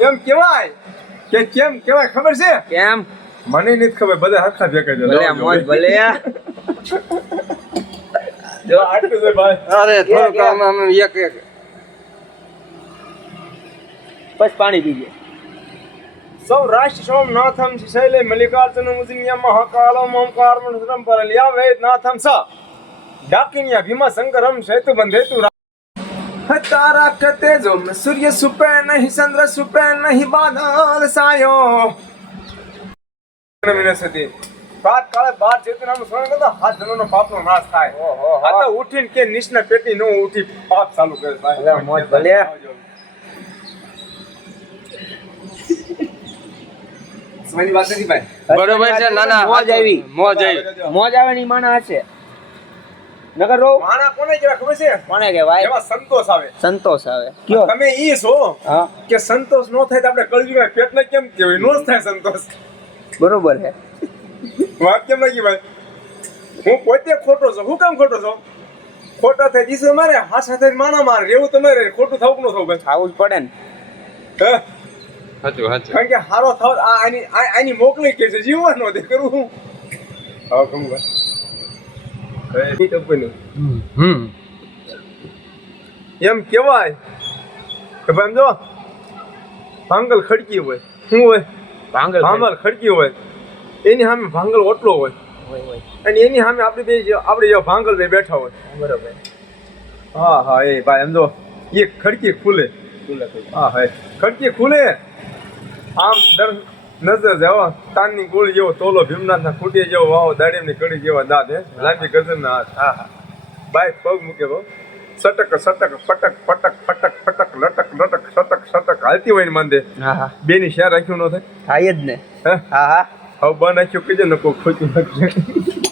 એમ કેવાય કે કેમ કેવાય ખબર છે? કેમ? મને નથી ખબર બધા હરખા ભેગા છે ભલે મોજ ભલે. જો આટલું છે ભાઈ. અરે થોડુંક આમ આમ એક એક. બસ પાણી પીજે સૌરાષ્ટ્ર સોમનાથમ શૈલે મલ્લિકાર્જુન મુજિન્યા મહાકાલમ ઓમકાર મંત્રમ પરલ્યા વેદનાથમ સ. ડાકિન્યા ભીમા શંકરમ સેતુ બંધેતુ તારા કતે જો સૂર્ય સુપે નહીં ચંદ્ર સુપે નહીં બાદલ સાયો વિનસતી રાત કાળે બાર નામ સ્મરણ કરતા હાથ જનોનો પાપનો નાશ થાય આ તો ઉઠીને કે નિષ્ણ પેટી નો ઉઠી પાપ ચાલુ કરે ભાઈ ભલે મોજ ભલે. સમયની વાત નથી ભાઈ બરોબર છે ના ના મોજ આવી. મોજ આવી. મોજ આવે ની માણા હશે. નગર રો માણા કોને કહેવાય ખબર છે? કોને કહેવાય? એમાં સંતોષ આવે. સંતોષ આવે. કયો? તમે ઈ છો હા. કે સંતોષ નો થાય તો આપણે કળજુમાં પેટને કેમ કહેવાય? નો થાય સંતોષ. બરોબર છે વાત કેમ લાગી ભાઈ? હું પોતે ખોટો છું. હું કામ ખોટો છું? ખોટા થાય જીસો મારે હા સાથે માણા મારે. એવું તમે ખોટું થવું ન થવું ભાઈ? આવું જ પડે ને. હે? સાચું સાચું કારણ કે હારો થાવ આ આની આ- આની મોકલી કે છે. જીવવાનો તે કરવું હું? હા કમ ભાઈ એ તો કોઈ નહીં. હમ એમ કેવાય કે ભાઈ એમ જો ભાંગલ ખડકી હોય. શું હોય? ભાંગલ ભાંગલ ખડકી હોય. એની સામે ભાંગલ ઓટલો હોય. અને એની સામે આપણે બે આપણે જે ભાંગલ બે બેઠા હોય. બરાબર. હા હા એ ભાઈ એમ જો એ ખડકી ખુલે. હા હા ખડકી ખુલે. આમ દર નજર જેવો તાનની ગોળી જેવો તોલો ભીમનાથના ખૂટી જેવો વાવો દાડીમની કડી જેવા દાંત હે? લાંબી ના હાથ. હા હા. બાય પગ મૂકે બહુ. સટક સટક પટક પટક ફટક ફટક લટક લટક સટક સટક. હાલતી હોય ને માંદે. હા હા. બેની શેર રાખ્યું ન થાય? થાય જ ને. હે? હા હા. હવે બન રાખ્યું કીધે ને કોઈ ખોટી નથી